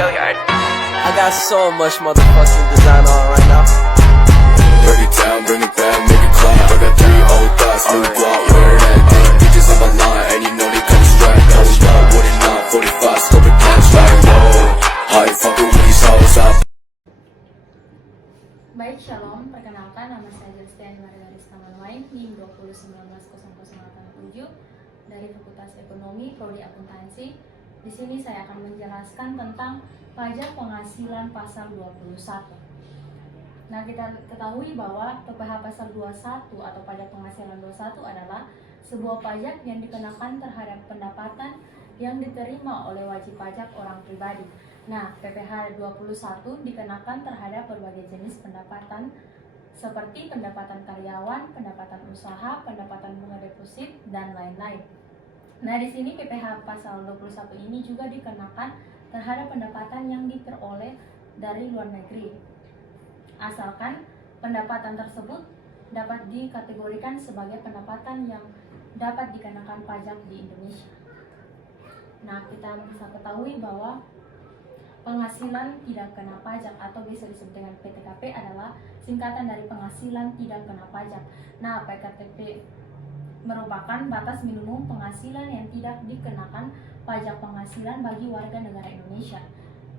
I got so much motherfucking design on right now. Break it down, bring it back, make it clap. I got 3 old thoughts, new guap, wear that thing. Bitches on my line, and you know they come straight. Hold up, what it not, 45, scope it cash like whoa. How you fucking with these hoes up? Baik, shalom. Perkenalkan, nama saya Justiani Margarista Manuain, NIM 2019087 dari Fakultas Ekonomi, Prodi Akuntansi. Di sini saya akan menjelaskan tentang pajak penghasilan pasal 21. Nah, kita ketahui bahwa PPh pasal 21 atau pajak penghasilan 21 adalah sebuah pajak yang dikenakan terhadap pendapatan yang diterima oleh wajib pajak orang pribadi. Nah, PPh 21 dikenakan terhadap berbagai jenis pendapatan seperti pendapatan karyawan, pendapatan usaha, pendapatan bunga deposit, dan lain-lain. Nah, di sini PPh pasal 21 ini juga dikenakan terhadap pendapatan yang diperoleh dari luar negeri, asalkan pendapatan tersebut dapat dikategorikan sebagai pendapatan yang dapat dikenakan pajak di Indonesia. Nah, kita bisa ketahui bahwa penghasilan tidak kena pajak atau bisa disebut dengan PTKP adalah singkatan dari penghasilan tidak kena pajak. Nah, PTKP merupakan batas minimum penghasilan yang tidak dikenakan pajak penghasilan bagi warga negara Indonesia.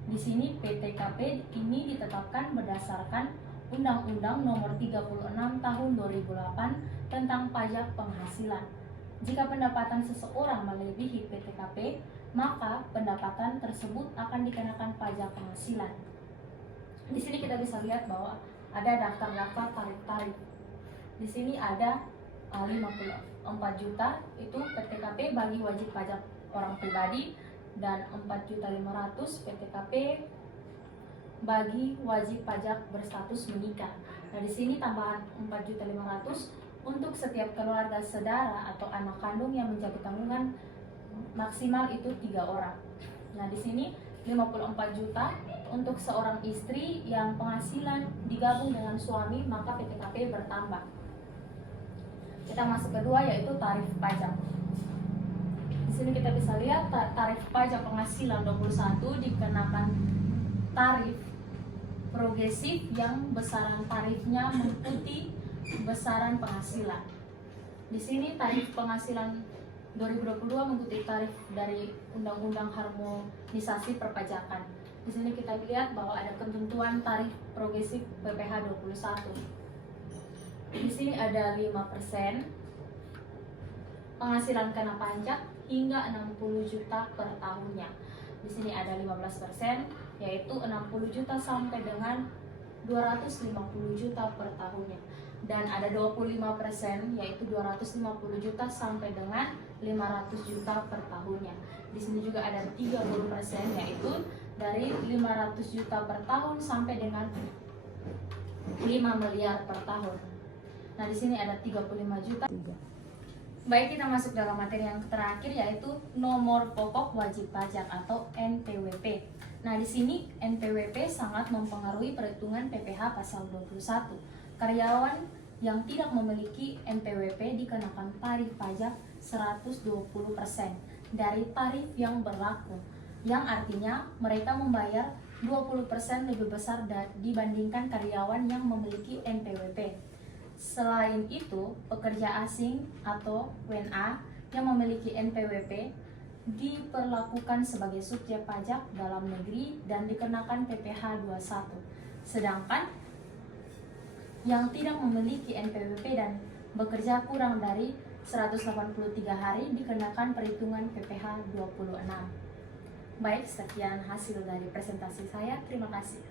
Di sini PTKP ini ditetapkan berdasarkan Undang-Undang Nomor 36 Tahun 2008 tentang pajak penghasilan. Jika pendapatan seseorang melebihi PTKP, maka pendapatan tersebut akan dikenakan pajak penghasilan. Di sini kita bisa lihat bahwa ada daftar-daftar tarif-tarif. Di sini ada 54 juta itu PTKP bagi wajib pajak orang pribadi dan 4.500.000 PTKP bagi wajib pajak berstatus menikah. Nah, di sini tambahan 4.500.000 untuk setiap keluarga saudara atau anak kandung yang menjadi tanggungan maksimal itu 3 orang. Nah, di sini 54 juta untuk seorang istri yang penghasilan digabung dengan suami, maka PTKP bertambah. Kita masuk kedua, yaitu tarif pajak. Di sini kita bisa lihat tarif pajak penghasilan 21 dikenakan tarif progresif yang besaran tarifnya mengikuti besaran penghasilan. Di sini tarif penghasilan 2022 mengikuti tarif dari Undang-Undang Harmonisasi Perpajakan. Di sini kita lihat bahwa ada ketentuan tarif progresif PPh 21. Di sini ada 5% penghasilan kena pajak hingga 60 juta per tahunnya. Di sini ada 15%, yaitu 60 juta sampai dengan 250 juta per tahunnya. Dan ada 25%, yaitu 250 juta sampai dengan 500 juta per tahunnya. Di sini juga ada 30%, yaitu dari 500 juta per tahun sampai dengan 5 miliar per tahun. Nah, di sini ada 35 juta. Baik, kita masuk dalam materi yang terakhir, yaitu nomor pokok wajib pajak atau NPWP. Nah, di sini NPWP sangat mempengaruhi perhitungan PPh pasal 21. Karyawan yang tidak memiliki NPWP dikenakan tarif pajak 120% dari tarif yang berlaku, yang artinya mereka membayar 20% lebih besar dibandingkan karyawan yang memiliki NPWP. Selain itu, pekerja asing atau WNA yang memiliki NPWP diperlakukan sebagai subjek pajak dalam negeri dan dikenakan PPh 21. Sedangkan yang tidak memiliki NPWP dan bekerja kurang dari 183 hari dikenakan perhitungan PPh 26. Baik, sekian hasil dari presentasi saya. Terima kasih.